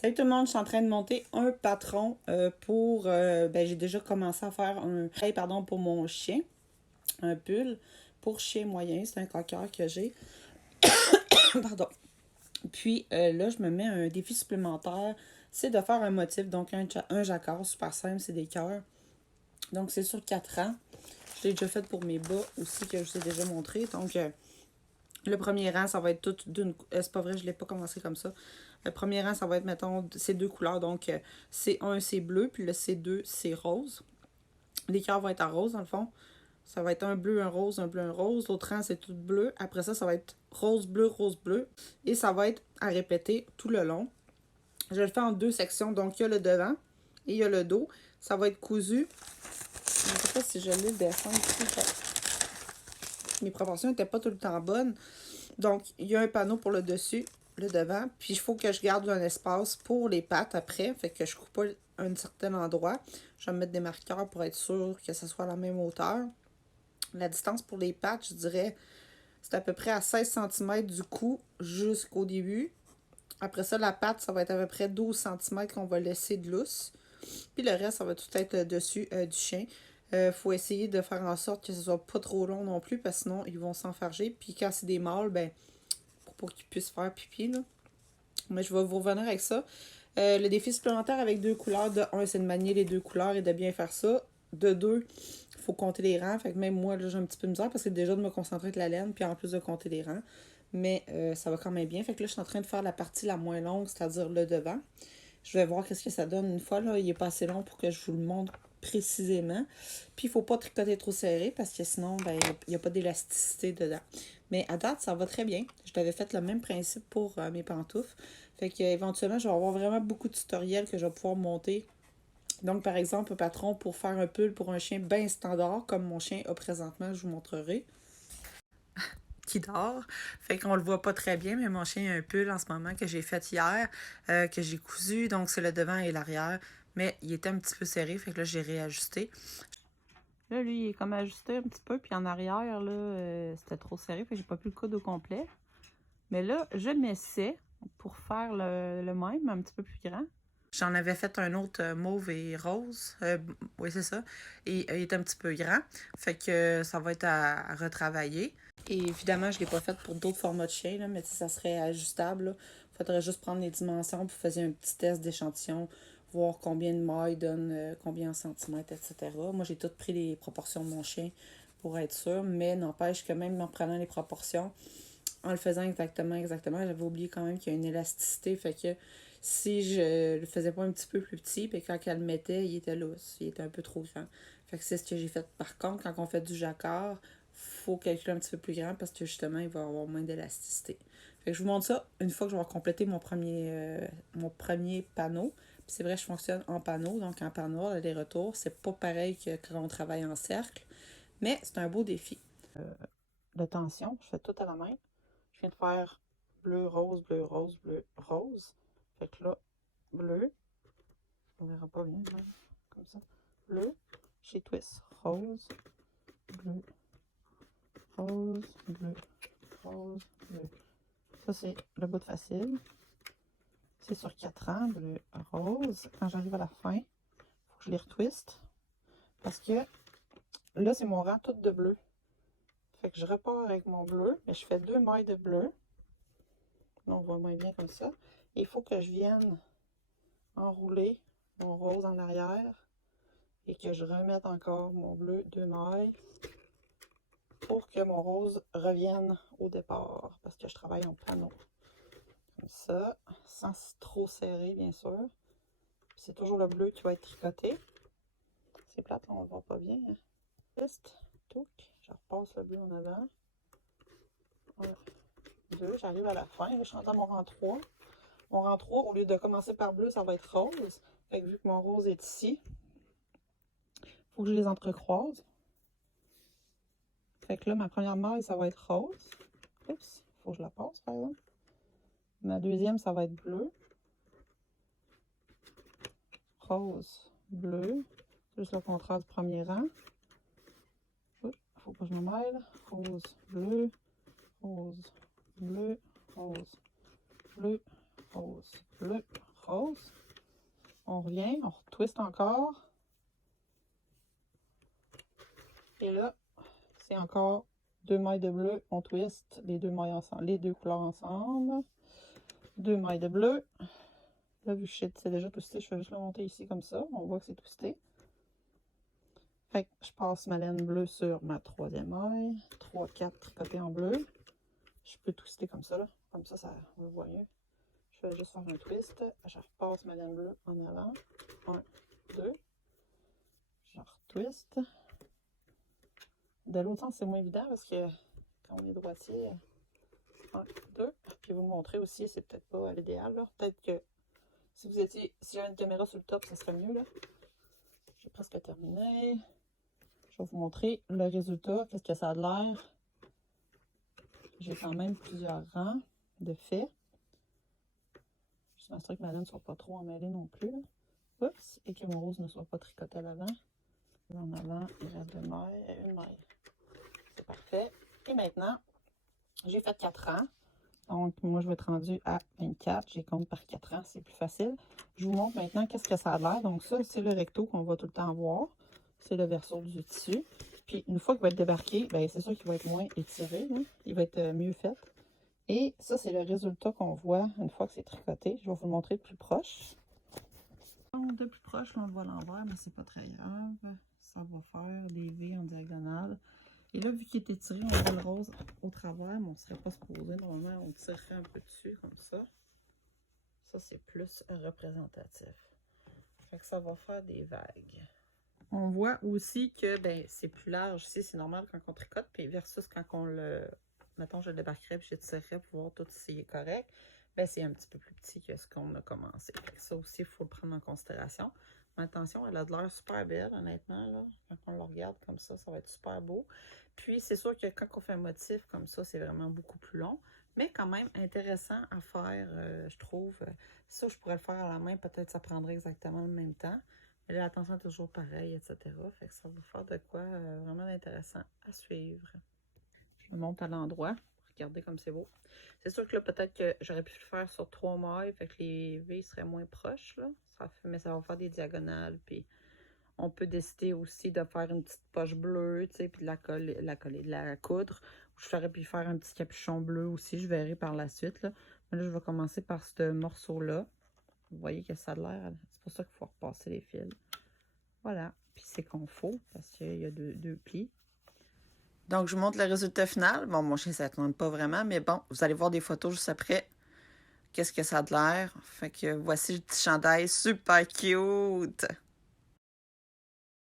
Salut tout le monde, je suis en train de monter un patron pour... j'ai déjà commencé à faire un pardon, pour mon chien, un pull pour chien moyen, c'est un cocker que j'ai. Pardon. Puis là, je me mets un défi supplémentaire, c'est de faire un motif, donc un jacquard, super simple, c'est des cœurs. Donc c'est sur 4 ans. Je l'ai déjà fait pour mes bas aussi, que je vous ai déjà montré. Donc le premier rang, ça va être tout d'une... c'est pas vrai, je l'ai pas commencé comme ça. Le premier rang, ça va être, mettons, ces deux couleurs. Donc, C1, c'est bleu, puis le C2, c'est rose. Les cœurs vont être en rose, dans le fond. Ça va être un bleu, un rose, un bleu, un rose. L'autre rang, c'est tout bleu. Après ça, ça va être rose, bleu, rose, bleu. Et ça va être à répéter tout le long. Je le fais en deux sections. Donc, il y a le devant et il y a le dos. Ça va être cousu. Je ne sais pas si je l'ai le dessin ici. Mes proportions n'étaient pas tout le temps bonnes. Donc, il y a un panneau pour le dessus, le devant. Puis, il faut que je garde un espace pour les pattes après. Fait que je coupe pas un certain endroit. Je vais me mettre des marqueurs pour être sûr que ce soit à la même hauteur. La distance pour les pattes, je dirais, c'est à peu près à 16 cm du cou jusqu'au début. Après ça, la patte, ça va être à peu près 12 cm qu'on va laisser de lousse. Puis le reste, ça va tout être dessus du chien. Faut essayer de faire en sorte que ce soit pas trop long non plus, parce que sinon, ils vont s'enfarger. Puis quand c'est des mâles, ben, pour qu'ils puissent faire pipi, là. Mais je vais vous revenir avec ça. Le défi supplémentaire avec deux couleurs, de un, c'est de manier les deux couleurs et de bien faire ça. De deux, il faut compter les rangs. Fait que même moi, là, j'ai un petit peu de misère parce que déjà de me concentrer avec la laine, puis en plus de compter les rangs. Mais ça va quand même bien. Fait que là, je suis en train de faire la partie la moins longue, c'est-à-dire le devant. Je vais voir qu'est-ce que ça donne une fois. Là, il est pas assez long pour que je vous le montre précisément. Puis, il faut pas tricoter trop serré parce que sinon, ben, il n'y a pas d'élasticité dedans. Mais à date, ça va très bien. Je t'avais fait le même principe pour mes pantoufles. Fait qu'éventuellement, je vais avoir vraiment beaucoup de tutoriels que je vais pouvoir monter. Donc, par exemple, un patron pour faire un pull pour un chien bien standard, comme mon chien a présentement, je vous montrerai. Qui dort. Fait qu'on le voit pas très bien, mais mon chien a un pull en ce moment que j'ai fait hier, que j'ai cousu. Donc, c'est le devant et l'arrière. Mais il était un petit peu serré, fait que là, j'ai réajusté. Là, lui, il est comme ajusté un petit peu, puis en arrière, là, c'était trop serré, fait que j'ai pas pu le coudre au complet. Mais là, je m'essaie pour faire le même, un petit peu plus grand. J'en avais fait un autre mauve et rose. Oui, c'est ça. Et il est un petit peu grand. Fait que ça va être à retravailler. Et évidemment, je ne l'ai pas fait pour d'autres formats de chien, là, mais ça serait ajustable. Il faudrait juste prendre les dimensions pour faire un petit test d'échantillon, voir combien de mailles donne, combien en centimètres, etc. Moi, j'ai tout pris les proportions de mon chien pour être sûr, mais n'empêche que même en prenant les proportions, en le faisant exactement, j'avais oublié quand même qu'il y a une élasticité, fait que si je le faisais pas un petit peu plus petit, puis quand elle le mettait, il était lousse, il était un peu trop grand. Fait que c'est ce que j'ai fait. Par contre, quand on fait du jacquard, faut calculer un petit peu plus grand parce que justement, il va avoir moins d'élasticité. Fait que je vous montre ça une fois que je vais compléter mon premier panneau. Puis c'est vrai, je fonctionne en panneau, donc en panneau, les retours, c'est pas pareil que quand on travaille en cercle, mais c'est un beau défi. De tension, je fais tout à la main. Je viens de faire bleu, rose, bleu, rose, bleu, rose. Fait que là, bleu. On verra pas bien, là. Comme ça. Bleu. Chez Twist. Rose, bleu, rose, bleu, rose, bleu. Ça, c'est le bout de facile. C'est sur 4 ans, bleu, rose. Quand j'arrive à la fin, il faut que je les retwiste. Parce que là, c'est mon rang tout de bleu. Fait que je repars avec mon bleu. Mais je fais 2 mailles de bleu. Là, on voit moins bien comme ça. Et il faut que je vienne enrouler mon rose en arrière et que je remette encore mon bleu 2 mailles pour que mon rose revienne au départ parce que je travaille en panneau. Comme ça, sans trop serrer bien sûr. C'est toujours le bleu qui va être tricoté. C'est plate, là, on ne le voit pas bien. Hein? Juste, touc, je repasse le bleu en avant. 1, 2, j'arrive à la fin. Là, je suis rentrée à mon rang 3. Mon rang 3, au lieu de commencer par bleu, ça va être rose. Fait que vu que mon rose est ici, il faut que je les entrecroise. Fait que là, ma première maille, ça va être rose. Oups, il faut que je la passe, par exemple. Ma deuxième, ça va être bleu. Rose, bleu. Juste le contraire du premier rang. Oups, faut pas que je me mêle. Rose, bleu, rose, bleu, rose, bleu, rose, bleu, rose. On revient, on retwiste encore. Et là, c'est encore 2 mailles de bleu. On twiste les 2 mailles ensemble, les 2 couleurs ensemble. 2 mailles de bleu. Là, vu que c'est déjà twisté, je vais juste le monter ici comme ça. On voit que c'est twisté. Fait que je passe ma laine bleue sur ma 3e maille. 3, 4 tricotés en bleu. Je peux twister comme ça, là. Comme ça, on le voit mieux. Je vais juste faire un twist. Je repasse ma laine bleue en avant. 1, 2. Je retwiste. De l'autre sens, c'est moins évident parce que quand on est droitier, 1, 2. Puis vous me montrez aussi, c'est peut-être pas l'idéal. Peut-être que si j'avais une caméra sur le top, ça serait mieux. J'ai presque terminé. Je vais vous montrer le résultat, qu'est-ce que ça a de l'air. J'ai quand même plusieurs rangs de faits. Je m'assure que ma laine ne soit pas trop emmêlée non plus. Oups, et que mon rose ne soit pas tricoté à l'avant. En avant, il reste une maille. C'est parfait. Et maintenant, j'ai fait 4 rangs. Donc, moi, je vais être rendue à 24. J'ai compte par 4 rangs, c'est plus facile. Je vous montre maintenant qu'est-ce que ça a l'air. Donc, ça, c'est le recto qu'on va tout le temps voir. C'est le verso du tissu. Puis, une fois qu'il va être débarqué, ben, c'est sûr qu'il va être moins étiré. Hein? Il va être mieux fait. Et ça, c'est le résultat qu'on voit une fois que c'est tricoté. Je vais vous le montrer de plus proche. De plus proche, là, on le voit à l'envers, mais c'est pas très grave. Ça va faire des V en diagonale. Et là, vu qu'il est étiré, on voit le rose au travers, mais on ne serait pas supposé. Normalement, on tirerait un peu dessus, comme ça. Ça, c'est plus représentatif. Fait que ça va faire des vagues. On voit aussi que ben, c'est plus large ici, c'est normal quand on tricote, puis versus quand on le... Mettons, je le débarquerais, puis je tirerais pour voir tout si est correct. Ben, c'est un petit peu plus petit que ce qu'on a commencé. Fait que ça aussi, il faut le prendre en considération. Mais attention, elle a de l'air super belle, honnêtement. Là. Quand on le regarde comme ça va être super beau. Puis, c'est sûr que quand on fait un motif comme ça, c'est vraiment beaucoup plus long. Mais quand même intéressant à faire, je trouve. Ça, je pourrais le faire à la main. Peut-être ça prendrait exactement le même temps. Mais là, l'attention est toujours pareille, etc. Fait que ça va faire de quoi vraiment intéressant à suivre. Je me monte à l'endroit. Regardez comme c'est beau. C'est sûr que là, peut-être que j'aurais pu le faire sur 3 mailles. Fait que les V seraient moins proches, là. Mais ça va faire des diagonales. Puis on peut décider aussi de faire une petite poche bleue, tu sais, puis de la coudre. J'aurais pu faire un petit capuchon bleu aussi. Je verrai par la suite, là. Mais là, je vais commencer par ce morceau-là. Vous voyez que ça a l'air. C'est pour ça qu'il faut repasser les fils. Voilà. Puis c'est confort parce qu'il y a deux plis. Donc, je vous montre le résultat final. Bon, mon chien, ça ne tourne pas vraiment, mais bon, vous allez voir des photos juste après. Qu'est-ce que ça a de l'air? Fait que voici le petit chandail super cute!